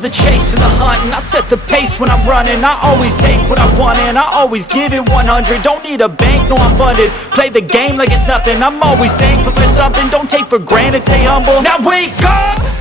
love the chase and the hunt, and I set the pace when I'm running. I always take what I want and I always give it 100. Don't need a bank, no I'm funded. Play the game like it's nothing. I'm always thankful for something. Don't take for granted, stay humble. Now wake up!